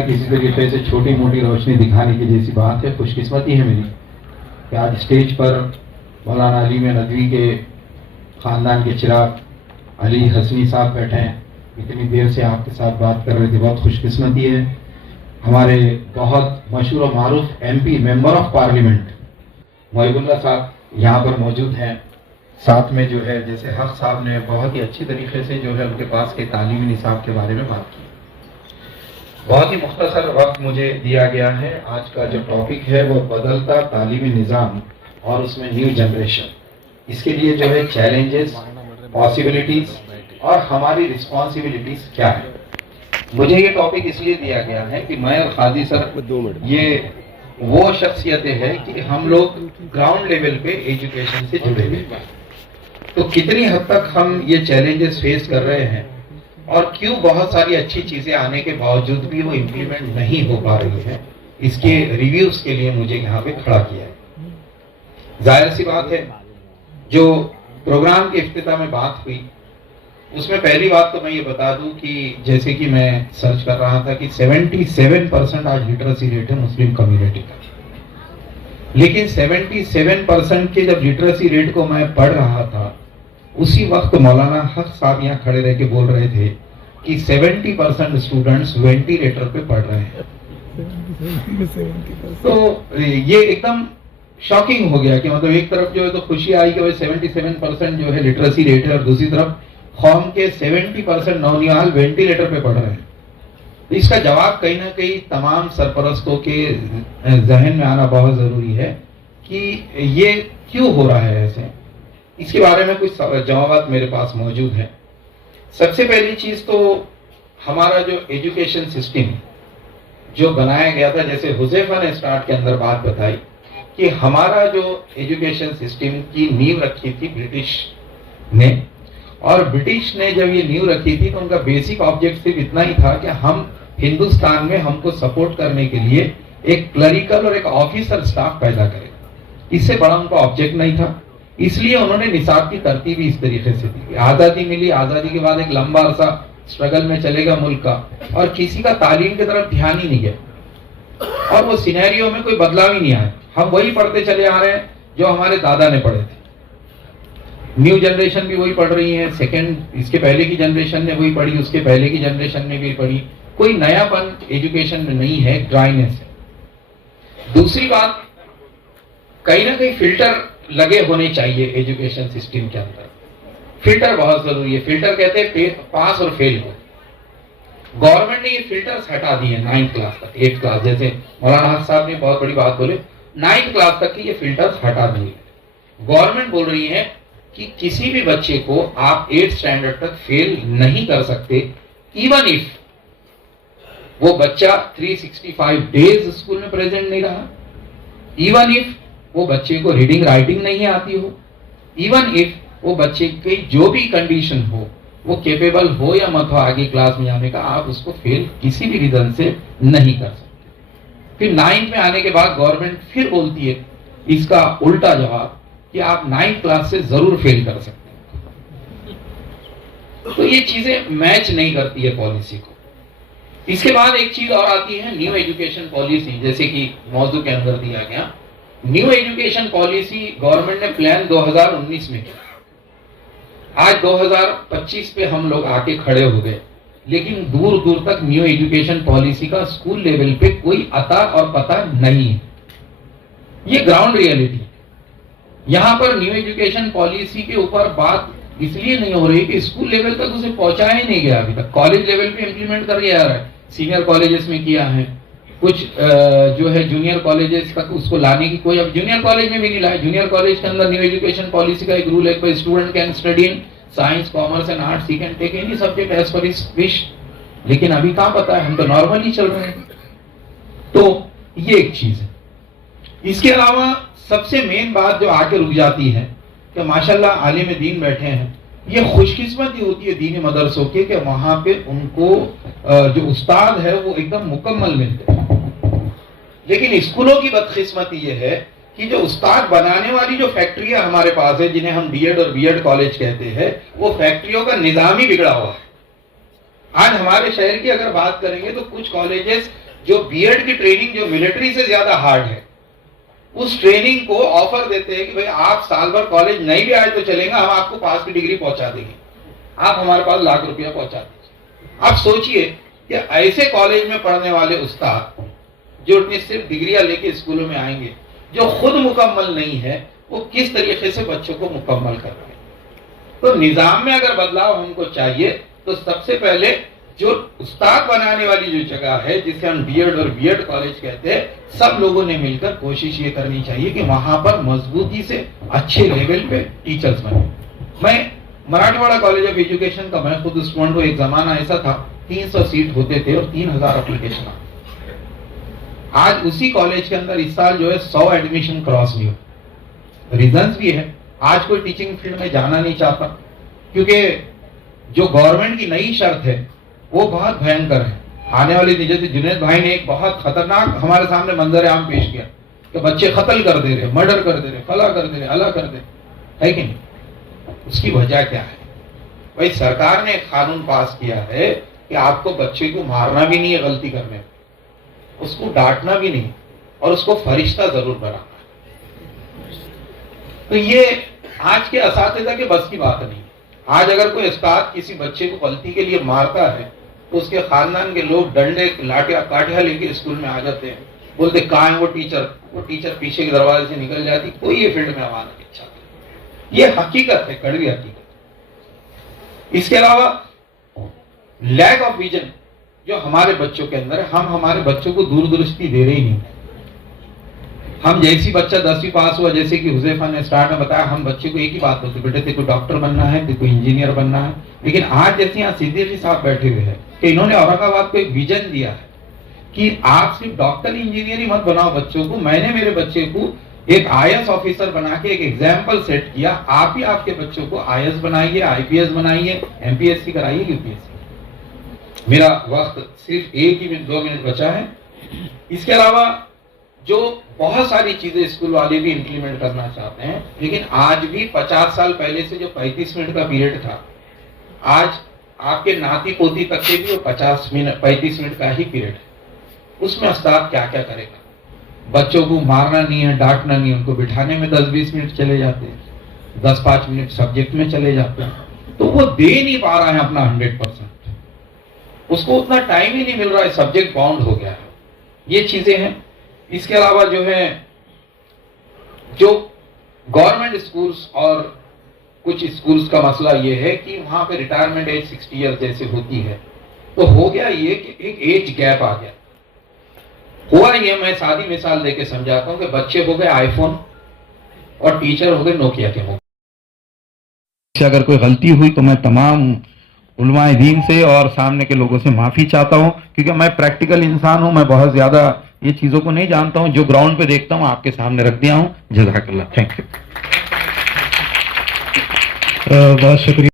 کسی طریقے سے چھوٹی موٹی روشنی دکھانے کی جیسی بات ہے. خوش قسمتی ہے میری کہ آج اسٹیج پر مولانا علیم ندوی کے خاندان کے چراغ علی حسنی صاحب بیٹھے ہیں. اتنی دیر سے آپ کے ساتھ بات کر رہے تھے, بہت خوش قسمتی ہے. ہمارے بہت مشہور و معروف M P member of parliament Mohib Ullah صاحب یہاں پر موجود ہیں. ساتھ میں جو ہے جیسے حق صاحب نے بہت ہی اچھی طریقے سے جو ہے ان کے پاس کے تعلیمی نصاب کے بارے میں بات کی. بہت ہی مختصر وقت مجھے دیا گیا ہے. آج کا جو ٹاپک ہے وہ بدلتا تعلیمی نظام اور اس میں نیو جنریشن, اس کے لیے جو ہے چیلنجز, پاسبلٹیز اور ہماری رسپانسبلٹیز کیا ہے. مجھے یہ ٹاپک اس لیے دیا گیا ہے کہ میں اور قاضی سر یہ وہ شخصیتیں ہیں کہ ہم لوگ گراؤنڈ لیول پہ ایجوکیشن سے جڑے ہوئے ہیں, تو کتنی حد تک ہم یہ چیلنجز فیس کر رہے ہیں اور کیوں بہت ساری اچھی چیزیں آنے کے باوجود بھی وہ امپلیمنٹ نہیں ہو پا رہی ہیں, اس کے ریویوز کے لیے مجھے یہاں پہ کھڑا کیا ہے. ظاہر سی بات ہے جو پروگرام کے افتتاح میں بات ہوئی اس میں پہلی بات تو میں یہ بتا دوں کہ جیسے کہ میں سرچ کر رہا تھا کہ 77% آج لٹریسی ریٹ ہے مسلم کمیونٹی کا, لیکن 77% کے جب لٹریسی ریٹ کو میں پڑھ رہا تھا اسی وقت مولانا حق صاحب یہاں کھڑے رہ کے بول رہے تھے کہ 70% اسٹوڈنٹس وینٹیلیٹر پہ پڑھ رہے ہیں. تو یہ ایک دم شاکنگ ہو گیا کہ مطلب ایک طرف جو ہے تو خوشی آئی کہ 77% جو ہے لٹریسی ریٹ ہے اور دوسری طرف قوم کے 70% نونیال وینٹیلیٹر پہ پڑھ رہے ہیں. اس کا جواب کہیں نہ کہیں تمام سرپرستوں کے ذہن میں آنا بہت ضروری ہے کہ یہ کیوں ہو رہا ہے ایسے. اس کے بارے میں کچھ جوابات میرے پاس موجود ہیں. سب سے پہلی چیز تو ہمارا جو ایجوکیشن سسٹم جو بنایا گیا تھا, جیسے حذیفہ نے اسٹارٹ کے اندر بات بتائی کہ ہمارا جو ایجوکیشن سسٹم کی نیو رکھی تھی برٹش نے, اور برٹش نے جب یہ نیو رکھی تھی تو ان کا بیسک آبجیکٹ صرف اتنا ہی تھا کہ ہم ہندوستان میں ہم کو سپورٹ کرنے کے لیے ایک کلریکل اور ایک آفیسر سٹاف پیدا کرے. اس سے بڑا ان کا آبجیکٹ نہیں تھا. اس لیے انہوں نے نصاب کی ترتیب اس طریقے سے دی. آزادی ملی, آزادی کے بعد ایک لمبا عرصہ اسٹرگل میں چلے گا ملک کا, اور کسی کا تعلیم کی طرف دھیان ہی نہیں گیا اور وہ سینیریو میں کوئی بدلاؤ ہی نہیں آیا. ہم وہی پڑھتے چلے آ رہے ہیں جو ہمارے دادا نے پڑھے تھے. نیو جنریشن بھی وہی پڑھ رہی ہے, سیکنڈ اس کے پہلے کی جنریشن نے وہی پڑھی, اس کے پہلے کی جنریشن نے بھی پڑھی. کوئی نیا پن ایجوکیشن میں نہیں ہے, ڈرائنس ہے. دوسری بات, کہیں نہ کہیں فلٹر لگے ہونے چاہیے ایجوکیشن سسٹم کے اندر. فلٹر بہت ضروری ہے. فلٹر کہتے ہیں پاس اور فیل ہو. گورنمنٹ نے یہ فلٹرز ہٹا دیے 9th کلاس تک, 8th کلاس, جیسے مولانا صاحب نے بہت بڑی بات بولے, 9th کلاس تک کی یہ فلٹرز ہٹا دیے. گورنمنٹ بول رہی ہے کہ کسی بھی بچے کو آپ 8th اسٹینڈرڈ تک فیل نہیں کر سکتے, ایون اف وہ بچہ 365 ڈیز اسکول میں پریزنٹ نہیں رہا, ایون اف وہ بچے کو ریڈنگ رائٹنگ نہیں آتی ہو, ایون اف وہ بچے کی جو بھی کنڈیشن ہو وہ کیپیبل ہو یا مت ہو آگے کلاس میں جانے کا, آپ اس کو فیل کسی بھی ریزن سے نہیں کر سکتے. پھر 9th میں آنے کے بعد گورنمنٹ پھر بولتی ہے اس کا الٹا جواب کہ آپ 9th کلاس سے ضرور فیل کر سکتے ہیں. تو یہ چیزیں میچ نہیں کرتی ہے پالیسی کو. اس کے بعد ایک چیز اور آتی ہے نیو ایجوکیشن پالیسی, جیسے کہ موضوع کے اندر دیا گیا. نیو ایجوکیشن پالیسی گورنمنٹ نے پلان 2019 میں کیا. آج 2025 پہ ہم لوگ آ کے کھڑے ہو گئے, لیکن دور دور تک نیو ایجوکیشن پالیسی کا اسکول لیول پہ کوئی عطا اور پتہ نہیں ہے. یہ گراؤنڈ ریئلٹی. یہاں پر نیو ایجوکیشن پالیسی کے اوپر بات اس لیے نہیں ہو رہی کہ اسکول لیول تک اسے پہنچایا ہی نہیں گیا ابھی تک. کالج لیول پہ امپلیمنٹ کر کے آ رہا ہے, سینئر کالجز میں کیا ہے, کچھ جو ہے جونیئر کالجز تک اس کو لانے کی کوئی, اب جونیئر کالج میں بھی نہیں لائے. جونیئر کالج کے اندر نیو ایجوکیشن پالیسی کا ایک رول ہے کہ student can study in science, commerce and arts, he can take any subject as per his wish. لیکن ابھی کہاں پتا ہے, ہم تو نارملی چل رہے ہیں. تو یہ ایک چیز ہے. اس کے علاوہ سب سے مین بات جو آ کے رک جاتی ہے کہ ماشاءاللہ عالم دین بیٹھے ہیں, یہ خوش قسمتی ہوتی ہے دینی مدرسوں کے کہ وہاں پہ ان کو جو استاد ہے وہ ایک دم مکمل ملتے ہیں. لیکن اسکولوں کی بدقسمتی یہ ہے کہ جو استاد بنانے والی جو فیکٹریاں ہمارے پاس ہے, جنہیں ہم ڈی ایڈ اور بی ایڈ کالج کہتے ہیں, وہ فیکٹریوں کا نظام ہی بگڑا ہوا ہے. آج ہمارے شہر کی اگر بات کریں گے تو کچھ کالجز جو بی ایڈ کی ٹریننگ جو ملٹری سے زیادہ ہارڈ ہے، اس ٹریننگ کو آفر دیتے ہیں کہ بھئی آپ سال بھر کالج نہیں بھی آئے تو چلیں گا، ہم آپ کو پاس کی ڈگری پہنچا دیں گے، آپ ہمارے پاس لاکھ روپیہ پہنچا دیجیے۔ آپ سوچئے کہ ایسے کالج میں پڑھنے والے استاد جو صرف ڈگریاں لے کے اسکولوں میں آئیں گے، جو خود مکمل نہیں ہے، وہ کس طریقے سے بچوں کو مکمل کر رہے ہیں۔ تو نظام میں اگر بدلاؤ ہم کو چاہیے تو سب سے پہلے جو استاد بنانے والی جو جگہ ہے، جسے ہم بی ایڈ اور بی ایڈ کالج کہتے ہیں، سب لوگوں نے مل کر کوشش یہ کرنی چاہیے کہ وہاں پر مضبوطی سے اچھے لیول پہ ٹیچرز بنے۔ میں Marathi Wada college of education کا میں خود اسٹوڈنٹ ہوں۔ ایک زمانہ ایسا تھا 300 سیٹ ہوتے تھے اور 3000 اپلیکیشن آتے۔ آج اسی کالج کے اندر اس سال جو ہے 100 ایڈمیشن کراس نہیں ہو۔ ریزنز بھی ہے، آج کوئی ٹیچنگ فیلڈ میں جانا نہیں چاہتا، کیونکہ جو گورنمنٹ کی نئی شرط ہے وہ بہت بھینکر ہے۔ آنے والی جیسے جنید بھائی نے ایک بہت خطرناک ہمارے سامنے منظر عام پیش کیا کہ بچے قتل کر دے رہے، مرڈر کر دے رہے، فلاں کر دے رہے، ہلا کر دے رہے، ہے کہ نہیں؟ اس کی وجہ کیا ہے؟ بھائی سرکار نے ایک قانون پاس کیا ہے کہ آپ کو بچے کو مارنا بھی نہیں ہے غلطی کرنے میں، اس کو ڈانٹنا بھی نہیں، اور اس کو فرشتہ ضرور بنانا ہے۔ تو یہ آج کے اساتذہ کے بس کی بات نہیں۔ آج اگر کوئی استاد کسی بچے کو غلطی کے لیے مارتا ہے تو اس کے خاندان کے لوگ ڈنڈے لاٹیاں کاٹیاں لے کے اسکول میں آ جاتے ہیں، بولتے کہاں ہے وہ ٹیچر پیچھے کے دروازے سے نکل جاتی، کوئی یہ فیلڈ میں آنا نہیں چاہتا۔ یہ حقیقت ہے، کڑوی حقیقت۔ اس کے علاوہ لیک آف ویژن جو ہمارے بچوں کے اندر ہے، ہم ہمارے بچوں کو دور درستی دے رہے ہی نہیں۔ ہم جیسی بچہ 10ویں پاس ہوا، جیسے کہ حذیفہ نے اسٹارٹ میں بتایا، ہم بچے کو ایک ہی بات بولتے، بیٹے تیرے کو ڈاکٹر بننا ہے، تیرے کو انجینئر بننا ہے۔ لیکن آج جیسے یہاں صدیقی صاحب بیٹھے ہوئے ہیں کہ انہوں نے اورنگ آباد کو ایک ویژن دیا ہے کہ آپ صرف ڈاکٹر انجینئر ہی مت بناؤ بچوں کو، میں نے میرے بچے کو ایک آئی ایس آفیسر بنا کے ایک ایگزامپل سیٹ کیا، آپ ہی آپ کے بچوں کو آئی ایس بنائیے، آئی پی ایس بنائیے، ایم پی ایس سی کرائیے، یو پی ایس سی۔ میرا وقت صرف 2 منٹ بچا ہے۔ اس کے علاوہ جو بہت ساری چیزیں اسکول والے بھی امپلیمنٹ کرنا چاہتے ہیں، لیکن آج بھی 50 سال پہلے سے جو 35 منٹ کا پیریڈ تھا، آج آپ کے ناتی پوتی تک کے بھی وہ 35 منٹ کا ہی پیریڈ ہے۔ اس میں استاد کیا کیا کرے گا؟ بچوں کو مارنا نہیں ہے، ڈانٹنا نہیں ہے، ان کو بٹھانے میں 10-20 منٹ چلے جاتے ہیں، 10-5 منٹ سبجیکٹ میں چلے جاتے ہیں، تو وہ دے نہیں پا رہا ہے اپنا 100%، اس کو اتنا ٹائم ہی نہیں مل رہا ہے، سبجیکٹ باؤنڈ ہو گیا ہے۔ یہ چیزیں ہیں۔ اس کے علاوہ جو ہے جو گورنمنٹ اسکولز اور کچھ اسکولز کا مسئلہ یہ ہے کہ وہاں پہ ریٹائرمنٹ ایج 60 ایئر جیسے ہوتی ہے، تو ہو گیا یہ کہ ایک ایج گیپ آ گیا۔ ہوا یہ، میں سادی مثال دے کے سمجھاتا ہوں کہ بچے ہو گئے آئی فون اور ٹیچر ہو گئے نوکیا کے موبائل۔ سے اگر کوئی غلطی ہوئی تو میں تمام علماء دین سے اور سامنے کے لوگوں سے معافی چاہتا ہوں، کیونکہ میں پریکٹیکل انسان ہوں، میں بہت زیادہ یہ چیزوں کو نہیں جانتا ہوں، جو گراؤنڈ پہ دیکھتا ہوں آپ کے سامنے رکھ دیا ہوں۔ جزاک اللہ، تھینک یو۔ بہت شکریہ۔